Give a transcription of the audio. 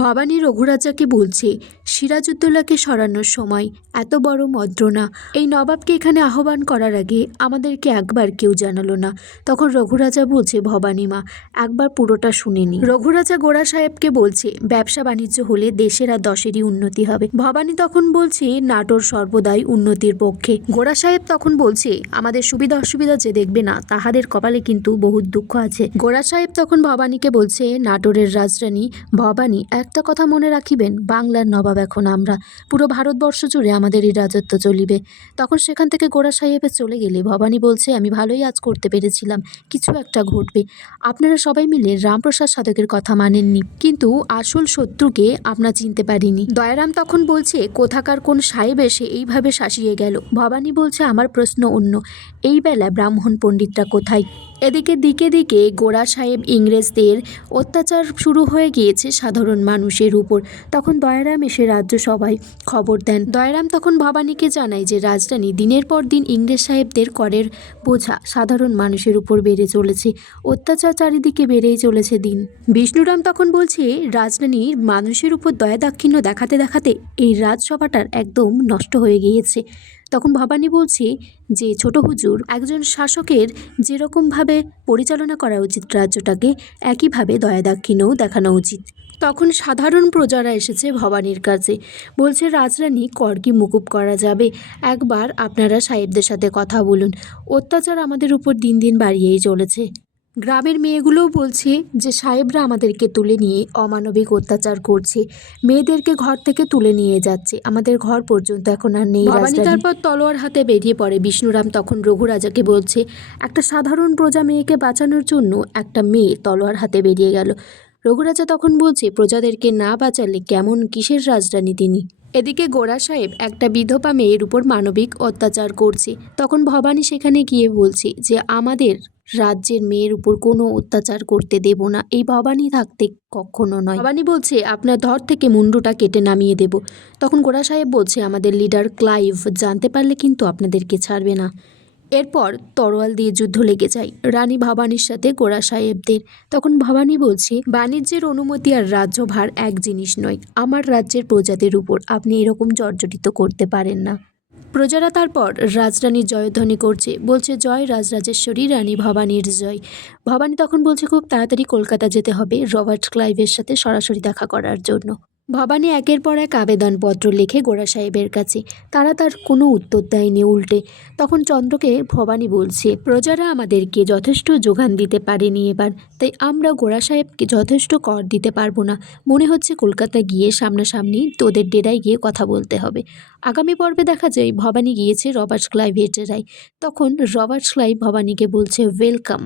ভবানী রঘুরাজাকে বলছে, সিরাজউদ্দৌলাকে সরানোর সময় এত বড় মন্ত্রণা এই নবাবকে এখানে আহ্বান করার আগে আমাদেরকে একবার কেউ জানালো না। তখন রঘুরাজা বলছে, ভবানী মা একবার পুরোটা শুনেনি। রঘুরাজা গোড়া সাহেবকে বলছে, ব্যবসা বাণিজ্য হলে দেশের আর দশেরই উন্নতি হবে। ভবানী তখন বলছে, নাটোর সর্বদাই উন্নতির পক্ষে। গোড়া সাহেব তখন বলছে, আমাদের সুবিধা অসুবিধা যে দেখবে না তাহাদের কপালে কিন্তু বহুত দুঃখ আছে। গোড়া সাহেব তখন ভবানীকে বলছে, নাটোরের রাজরানী ভবানী, একটা কথা মনে রাখিবেন, বাংলার নবাব এখন আমরা, পুরো ভারতবর্ষ জুড়ে আমাদেরই রাজত্ব চলিবে। তখন সেখান থেকে গোড়া সাহেবে চলে গেলে ভবানী বলছে, আমি ভালোই আজ করতে পেরেছিলাম, কিছু একটা ঘটবে। আপনারা সবাই মিলে রামপ্রসাদ সাধকের কথা মানেননি, কিন্তু আসল শত্রুকে আমরা চিনতে পারিনি। দয়ারাম তখন বলছে, কোথাকার কোন সাহেব এসে এইভাবে শাসিয়ে গেল। ভবানী বলছে, আমার প্রশ্ন অন্য, এই বেলা ব্রাহ্মণ পণ্ডিতরা কোথায়? এদিকে দিকে দিকে গোড়া সাহেব ইংরেজদের অত্যাচার শুরু হয়ে গিয়েছে সাধারণ মানুষের উপর। তখন দয়ারাম এসে রাজ্যসভায় খবর দেন। দয়ারাম তখন ভবানীকে জানায় যে রাজধানী দিনের পর দিন ইংরেজ সাহেবদের করের বোঝা সাধারণ মানুষের উপর বেড়ে চলেছে, অত্যাচার চারিদিকে বেড়েই চলেছে দিন। বিষ্ণুরাম তখন বলছে, রাজধানীর মানুষের উপর দয়া দাক্ষিণ্য দেখাতে দেখাতে এই রাজসভাটার একদম নষ্ট হয়ে গিয়েছে। তখন ভবানী বলছে যে, ছোট হুজুর, একজন শাসকের যেরকমভাবে পরিচালনা করা উচিত রাজ্যটাকে, একইভাবে দয়া দাক্ষিণ্যও দেখানো উচিত। তখন সাধারণ প্রজারা এসেছে ভবানীর কাছে, বলছে, রাজরানী কর কি মুকুব করা যাবে? একবার আপনারা সাহেবদের সাথে কথা বলুন, অত্যাচার আমাদের উপর দিন দিন বাড়িয়েই চলেছে। গ্রামের মেয়েগুলোও বলছে যে সাহেবরা আমাদেরকে তুলে নিয়ে অমানবিক অত্যাচার করছে, মেয়েদেরকে ঘর থেকে তুলে নিয়ে যাচ্ছে, আমাদের ঘর পর্যন্ত এখন আর নেই। ভবানী তারপর তলোয়ার হাতে বেরিয়ে পড়ে। বিষ্ণুরাম তখন রঘুরাজাকে বলছে, একটা সাধারণ প্রজা মেয়েকে বাঁচানোর জন্য একটা মেয়ে তলোয়ার হাতে বেরিয়ে গেল। রঘুরাজা তখন বলছে, প্রজাদেরকে না বাঁচালে কেমন কিসের রাজরানী তিনি? এদিকে গোড়া সাহেব একটা বিধবা মেয়ের উপর মানবিক অত্যাচার করছে। তখন ভবানী সেখানে গিয়ে বলছে যে, আমাদের রাজ্যের মেয়ের উপর কোনো অত্যাচার করতে দেব না, এই ভবানী থাকতে কখনো নয়। ভবানী বলছে, আপনার ধর থেকে মুন্ডুটা কেটে নামিয়ে দেব। তখন গোড়া সাহেব বলছে, আমাদের লিডার ক্লাইভ জানতে পারলে কিন্তু আপনাদেরকে ছাড়বে না। এরপর তরোয়াল দিয়ে যুদ্ধ লেগে যায় রানী ভবানীর সাথে গোড়া সাহেবদের। তখন ভবানী বলছে, বাণিজ্যের অনুমতি আর রাজ্যভার এক জিনিস নয়, আমার রাজ্যের প্রজাদের উপর আপনি এরকম জর্জরিত করতে পারেন না। প্রজারা তারপর রাজরানীর জয়ধ্বনি করছে, বলছে, জয় রাজরাজেশ্বরী রানী ভবানীর জয়। ভবানী তখন বলছে, খুব তাড়াতাড়ি কলকাতা যেতে হবে রবার্ট ক্লাইভের সাথে সরাসরি দেখা করার জন্য। ভবানী একের পর এক আবেদনপত্র লেখে গোড়া সাহেবের কাছে, তারা তার কোনো উত্তর দেয়নি, উল্টে। তখন চন্দ্রকে ভবানী বলছে, প্রজারা আমাদেরকে যথেষ্ট যোগান দিতে পারেনি এবার, তাই আমরা গোড়া সাহেবকে যথেষ্ট কর দিতে পারবো না। মনে হচ্ছে কলকাতা গিয়ে সামনাসামনি তোদের ডেরায় গিয়ে কথা বলতে হবে। আগামী পর্বে দেখা যায় ভবানী গিয়েছে রবার্ট ক্লাইভের ডেরায়। তখন রবার্ট ক্লাইভ ভবানীকে বলছে, ওয়েলকাম।